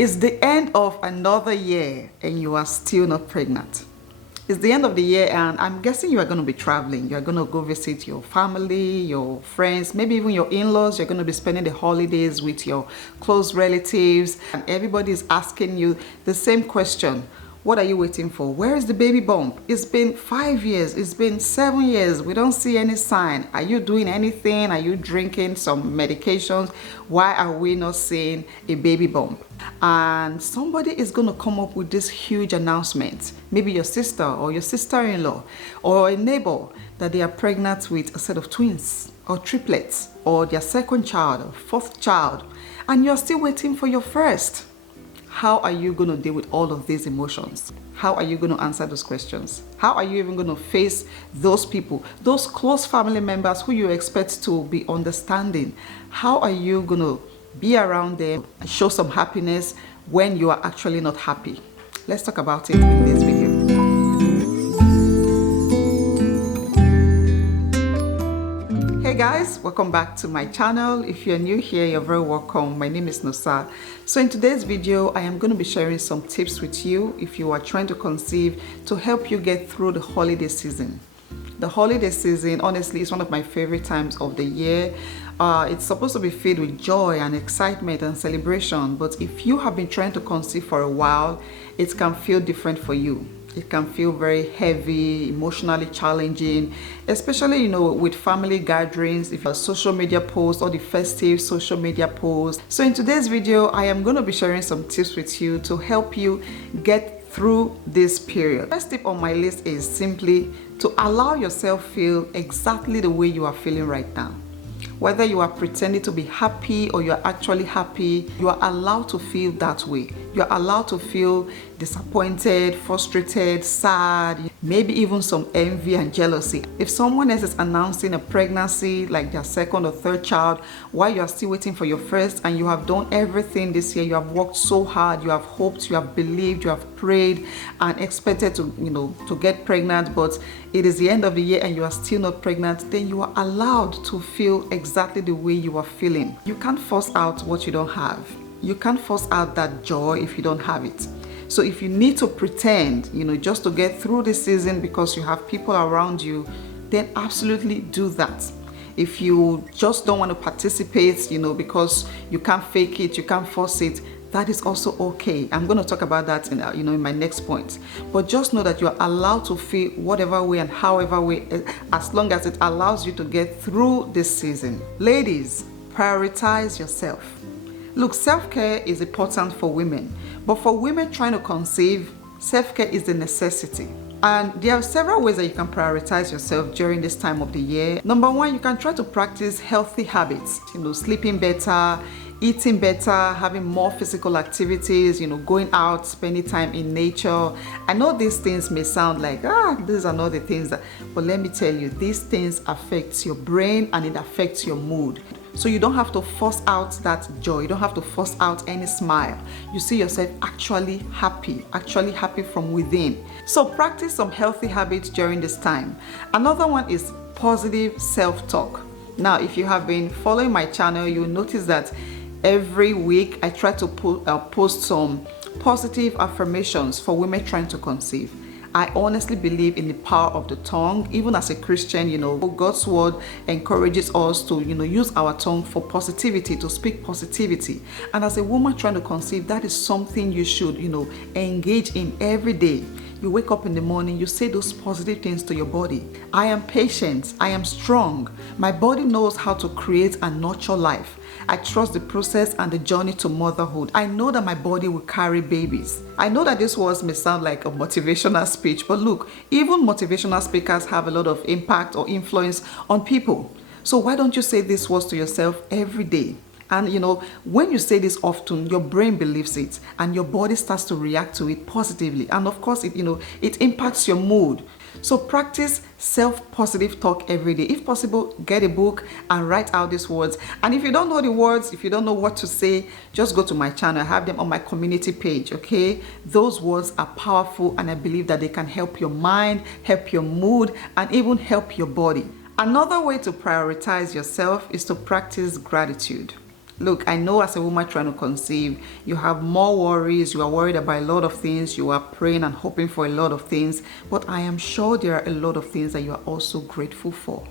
It's the end of another year and you are still not pregnant. It's the end of the year and I'm guessing you are going to be traveling. You're going to go visit your family, your friends, maybe even your in-laws. You're going to be spending the holidays with your close relatives and everybody is asking you the same question. What are you waiting for? Where is the baby bump? It's been 5 years. It's been 7 years. We don't see any sign. Are you doing anything? Are you drinking some medications? Why are we not seeing a baby bump? And somebody is going to come up with this huge announcement. Maybe your sister or your sister-in-law or a neighbor that they are pregnant with a set of twins or triplets or their second child or fourth child. And you're still waiting for your first. How are you going to deal with all of these emotions? How are you going to answer those questions? How are you even going to face those people, those close family members who you expect to be understanding? How are you going to be around them and show some happiness when you are actually not happy? Let's talk about it in this video. Hey guys, welcome back to my channel. If you're new here, you're very welcome. My name is Nosa. So in today's video, I am going to be sharing some tips with you if you are trying to conceive to help you get through the holiday season. The holiday season, honestly, is one of my favorite times of the year. It's supposed to be filled with joy and excitement and celebration, but if you have been trying to conceive for a while, it can feel different for you. It can feel very heavy, emotionally challenging, especially, with family gatherings, if your social media posts or the festive social media posts. So in today's video, I am going to be sharing some tips with you to help you get through this period. First tip on my list is simply to allow yourself feel exactly the way you are feeling right now. Whether you are pretending to be happy or you are actually happy, you are allowed to feel that way. You are allowed to feel disappointed, frustrated, sad, maybe even some envy and jealousy. If someone else is announcing a pregnancy, like their second or third child, while you are still waiting for your first and you have done everything this year, you have worked so hard, you have hoped, you have believed, you have prayed and expected to get pregnant, but it is the end of the year and you are still not pregnant, then you are allowed to feel exactly the way you are feeling. You can't force out what you don't have. You can't force out that joy if you don't have it. So if you need to pretend, just to get through this season because you have people around you, then absolutely do that. If you just don't want to participate, because you can't fake it, you can't force it, that is also okay. I'm going to talk about that in my next point. But just know that you are allowed to feel whatever way and however way, as long as it allows you to get through this season. Ladies, prioritize yourself. Look, self-care is important for women, but for women trying to conceive, self-care is a necessity. And there are several ways that you can prioritize yourself during this time of the year. Number one, you can try to practice healthy habits, sleeping better, eating better, having more physical activities, going out, spending time in nature. I know these things may sound like, these are not the things but let me tell you, these things affect your brain and it affects your mood. So you don't have to force out that joy. You don't have to force out any smile. You see yourself actually happy from within. So practice some healthy habits during this time. Another one is positive self-talk. Now, if you have been following my channel, you'll notice that every week I try to post some positive affirmations for women trying to conceive. I honestly believe in the power of the tongue. Even as a Christian, God's word encourages us to, use our tongue for positivity, to speak positivity. And as a woman trying to conceive, that is something you should, engage in every day. You wake up in the morning, you say those positive things to your body. I am patient. I am strong. My body knows how to create and nurture life. I trust the process and the journey to motherhood. I know that my body will carry babies. I know that this words may sound like a motivational speech, but look, even motivational speakers have a lot of impact or influence on people. So why don't you say these words to yourself every day? And when you say this often, your brain believes it and your body starts to react to it positively. And of course, it impacts your mood. So practice self-positive talk every day. If possible, get a book and write out these words. And if you don't know the words, if you don't know what to say, just go to my channel. I have them on my community page, okay? Those words are powerful and I believe that they can help your mind, help your mood, and even help your body. Another way to prioritize yourself is to practice gratitude. Look, I know as a woman trying to conceive, you have more worries, you are worried about a lot of things, you are praying and hoping for a lot of things, but I am sure there are a lot of things that you are also grateful for.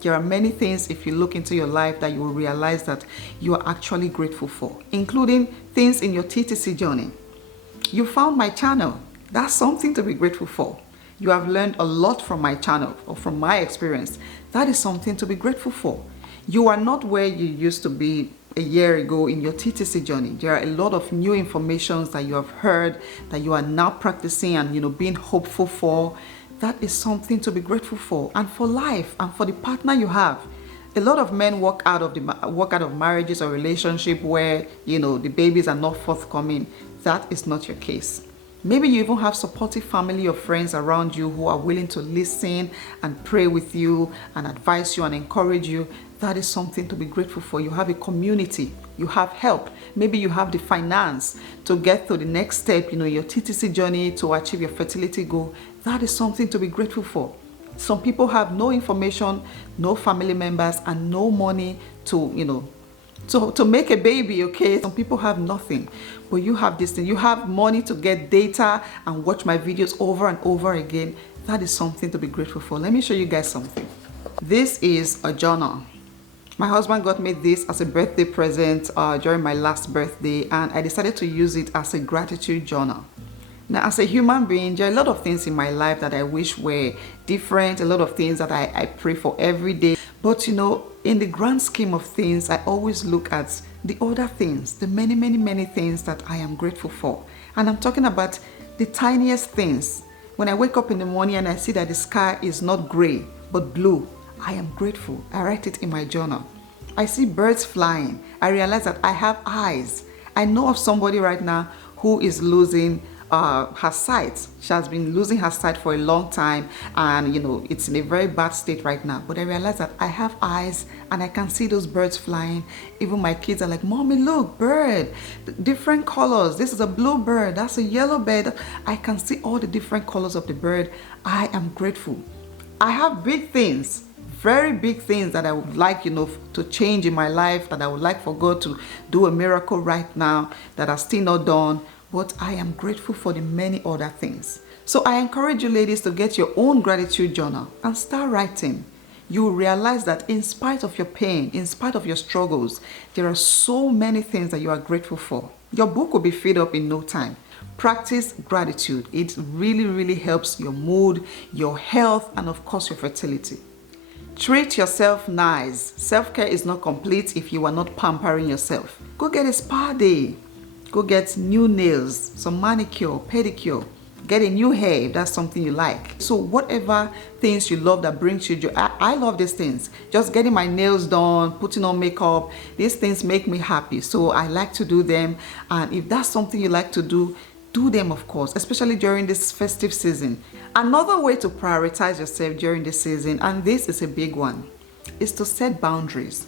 There are many things, if you look into your life, that you will realize that you are actually grateful for, including things in your TTC journey. You found my channel. That's something to be grateful for. You have learned a lot from my channel or from my experience. That is something to be grateful for. You are not where you used to be a year ago in your TTC journey. There are a lot of new informations that you have heard that you are now practicing and being hopeful for. That is something to be grateful for, and for life and for the partner you have. A lot of men walk out of marriages or relationship where the babies are not forthcoming. That is not your case. Maybe you even have supportive family or friends around you who are willing to listen and pray with you and advise you and encourage you. That is something to be grateful for. You have a community, you have help. Maybe you have the finance to get to the next step, your TTC journey to achieve your fertility goal. That is something to be grateful for. Some people have no information, no family members, and no money to make a baby, okay? Some people have nothing, but you have this thing. You have money to get data and watch my videos over and over again. That is something to be grateful for. Let me show you guys something. This is a journal. My husband got me this as a birthday present during my last birthday, and I decided to use it as a gratitude journal. Now, as a human being, there are a lot of things in my life that I wish were different, a lot of things that I pray for every day. But in the grand scheme of things, I always look at the other things, the many, many, many things that I am grateful for. And I'm talking about the tiniest things. When I wake up in the morning and I see that the sky is not gray, but blue, I am grateful. I write it in my journal. I see birds flying. I realize that I have eyes. I know of somebody right now who is losing her sight. She has been losing her sight for a long time, and it's in a very bad state right now. But I realize that I have eyes and I can see those birds flying. Even my kids are like, "Mommy, look, bird, different colors. This is a blue bird, that's a yellow bird." I can see all the different colors of the bird. I am grateful. I have big things, very big things that I would like to change in my life, that I would like for God to do a miracle right now that are still not done. But I am grateful for the many other things. So I encourage you ladies to get your own gratitude journal and start writing. You will realize that in spite of your pain, in spite of your struggles, there are so many things that you are grateful for. Your book will be filled up in no time. Practice gratitude. It really, really helps your mood, your health, and of course your fertility. Treat yourself nice. Self-care is not complete if you are not pampering yourself. Go get a spa day. Go get new nails, some manicure, pedicure, get a new hair if that's something you like. So whatever things you love that brings you joy. I love these things. Just getting my nails done, putting on makeup, these things make me happy. So I like to do them. And if that's something you like to do, do them, of course, especially during this festive season. Another way to prioritize yourself during this season, and this is a big one, is to set boundaries.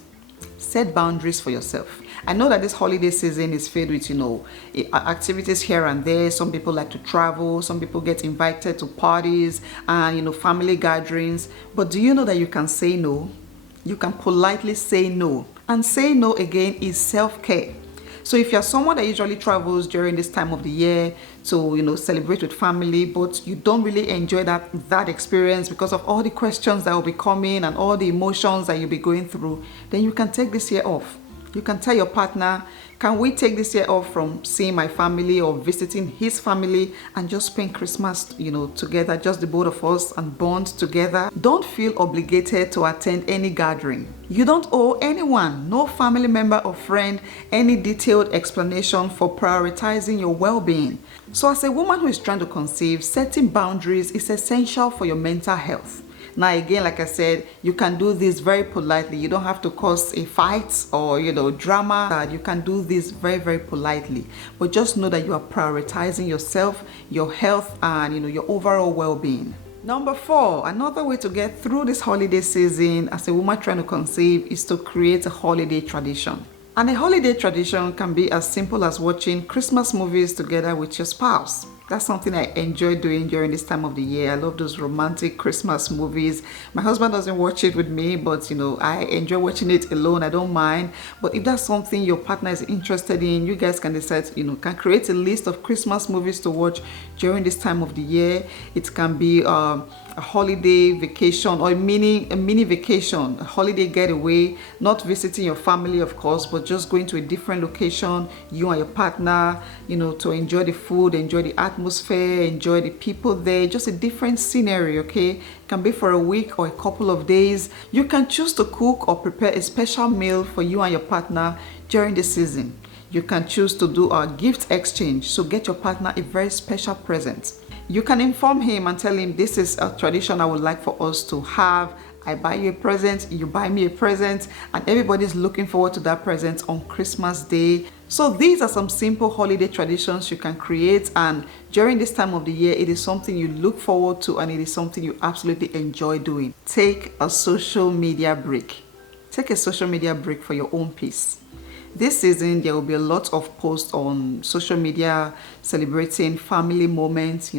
Set boundaries for yourself. I know that this holiday season is filled with, activities here and there. Some people like to travel. Some people get invited to parties and, family gatherings. But do you know that you can say no? You can politely say no. And say no again is self-care. So if you're someone that usually travels during this time of the year to, celebrate with family, but you don't really enjoy that experience because of all the questions that will be coming and all the emotions that you'll be going through, then you can take this year off. You can tell your partner, can we take this year off from seeing my family or visiting his family and just spend Christmas, together, just the both of us, and bond together? Don't feel obligated to attend any gathering. You don't owe anyone, no family member or friend, any detailed explanation for prioritizing your well-being. So as a woman who is trying to conceive, setting boundaries is essential for your mental health. Now again, like I said, you can do this very politely. You don't have to cause a fight or drama. You can do this very, very politely. But just know that you are prioritizing yourself, your health, and your overall well-being. Number 4, another way to get through this holiday season as a woman trying to conceive is to create a holiday tradition. And a holiday tradition can be as simple as watching Christmas movies together with your spouse. That's something I enjoy doing during this time of the year. I love those romantic Christmas movies. My husband doesn't watch it with me, but I enjoy watching it alone. I don't mind. But if that's something your partner is interested in, you guys can decide, can create a list of Christmas movies to watch during this time of the year. It can be a holiday vacation or a mini vacation, a holiday getaway, not visiting your family, of course, but just going to a different location, you and your partner, to enjoy the food, enjoy the atmosphere, enjoy the people there, just a different scenery. Okay, it can be for a week or a couple of days. You can choose to cook or prepare a special meal for you and your partner during the season. You can choose to do a gift exchange, so get your partner a very special present. You can inform him and tell him, this is a tradition I would like for us to have. I buy you a present, you buy me a present, and everybody's looking forward to that present on Christmas Day. So these are some simple holiday traditions you can create, and during this time of the year, it is something you look forward to and it is something you absolutely enjoy doing. Take a social media break. Take a social media break for your own peace. This season, there will be a lot of posts on social media celebrating family moments,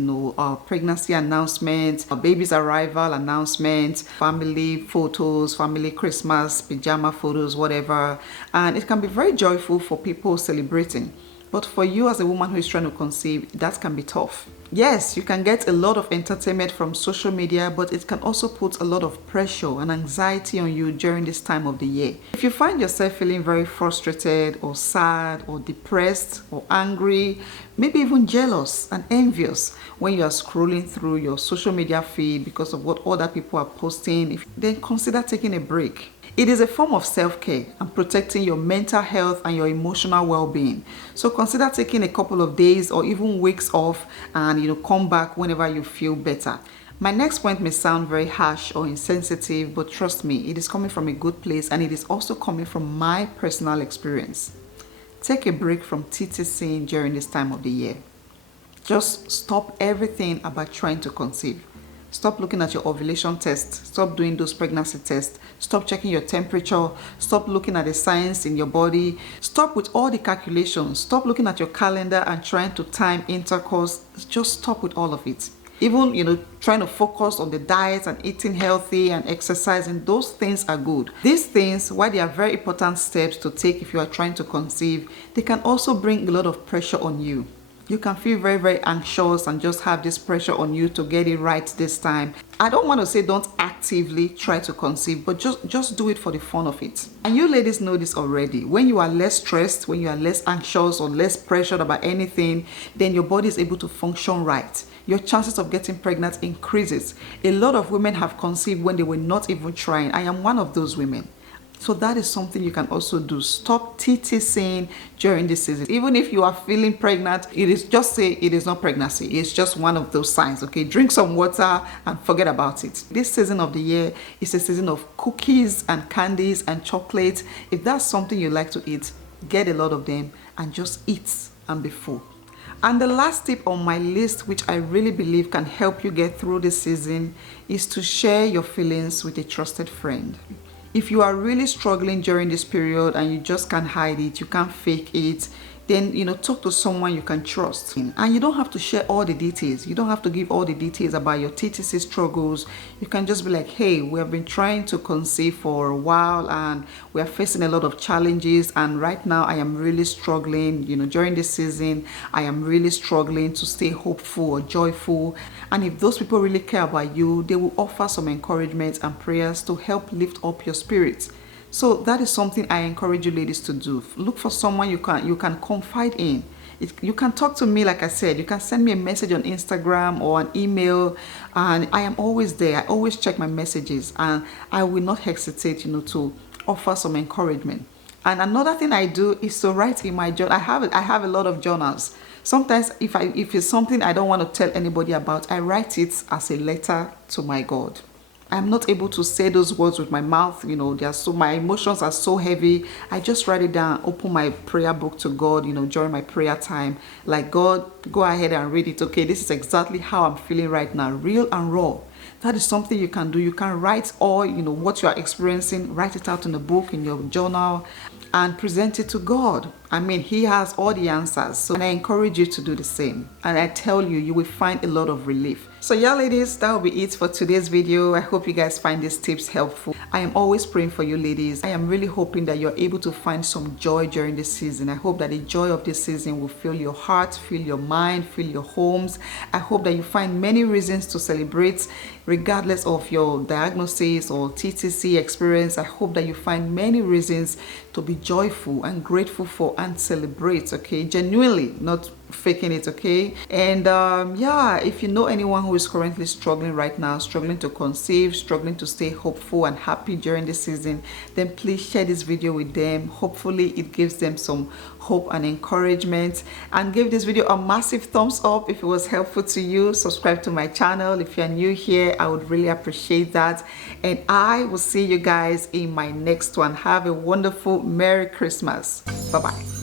pregnancy announcements, baby's arrival announcements, family photos, family Christmas, pajama photos, whatever. And it can be very joyful for people celebrating. But for you as a woman who is trying to conceive, that can be tough. Yes, you can get a lot of entertainment from social media, but it can also put a lot of pressure and anxiety on you during this time of the year. If you find yourself feeling very frustrated or sad or depressed or angry, maybe even jealous and envious when you are scrolling through your social media feed because of what other people are posting, then consider taking a break. It is a form of self-care and protecting your mental health and your emotional well-being. So consider taking a couple of days or even weeks off and come back whenever you feel better. My next point may sound very harsh or insensitive, but trust me, it is coming from a good place and it is also coming from my personal experience. Take a break from TTC during this time of the year. Just stop everything about trying to conceive. Stop looking at your ovulation test. Stop doing those pregnancy tests. Stop checking your temperature. Stop looking at the signs in your body. Stop with all the calculations. Stop looking at your calendar and trying to time intercourse. Just stop with all of it. Even, trying to focus on the diet and eating healthy and exercising, those things are good. These things, while they are very important steps to take if you are trying to conceive, they can also bring a lot of pressure on you. You can feel very, very anxious and just have this pressure on you to get it right this time. I don't want to say don't actively try to conceive, but just do it for the fun of it. And you ladies know this already. When you are less stressed, when you are less anxious or less pressured about anything, then your body is able to function right. Your chances of getting pregnant increases. A lot of women have conceived when they were not even trying. I am one of those women. So that is something you can also do. Stop TTCing during this season. Even if you are feeling pregnant, just say it is not pregnancy. It's just one of those signs, okay? Drink some water and forget about it. This season of the year is a season of cookies and candies and chocolates. If that's something you like to eat, get a lot of them and just eat and be full. And the last tip on my list, which I really believe can help you get through this season, is to share your feelings with a trusted friend. If you are really struggling during this period and you just can't hide it, you can't fake it, then talk to someone you can trust. And you don't have to share all the details. You don't have to give all the details about your TTC struggles. You can just be like, hey, we have been trying to conceive for a while and we are facing a lot of challenges, and right now I am really struggling. During this season I am really struggling to stay hopeful or joyful. And if those people really care about you, they will offer some encouragement and prayers to help lift up your spirits. So that is something I encourage you ladies to do. Look for someone you can confide in. You can talk to me, like I said. You can send me a message on Instagram or an email, and I am always there. I always check my messages, and I will not hesitate, to offer some encouragement. And another thing I do is to write in my journal. I have a lot of journals. Sometimes if it's something I don't want to tell anybody about, I write it as a letter to my God. I'm not able to say those words with my mouth, my emotions are so heavy. I just write it down, open my prayer book to God, during my prayer time. Like, God, go ahead and read it. Okay, this is exactly how I'm feeling right now, real and raw. That is something you can do. You can write all, what you are experiencing, write it out in a book, in your journal, and present it to God. I mean, he has all the answers. So, and I encourage you to do the same. And I tell you, you will find a lot of relief. So yeah, ladies, that will be it for today's video. I hope you guys find these tips helpful. I am always praying for you, ladies. I am really hoping that you're able to find some joy during this season. I hope that the joy of this season will fill your heart, fill your mind, fill your homes. I hope that you find many reasons to celebrate, regardless of your diagnosis or TTC experience. I hope that you find many reasons to be joyful and grateful for and celebrate, okay? Genuinely, not faking it, okay? And yeah, if you know anyone who is currently struggling right now, struggling to conceive, struggling to stay hopeful and happy during this season, then please share this video with them. Hopefully it gives them some hope and encouragement. And give this video a massive thumbs up if it was helpful to you. Subscribe to my channel if you're new here. I would really appreciate that. And I will see you guys in my next one. Have a wonderful Merry Christmas. Bye bye.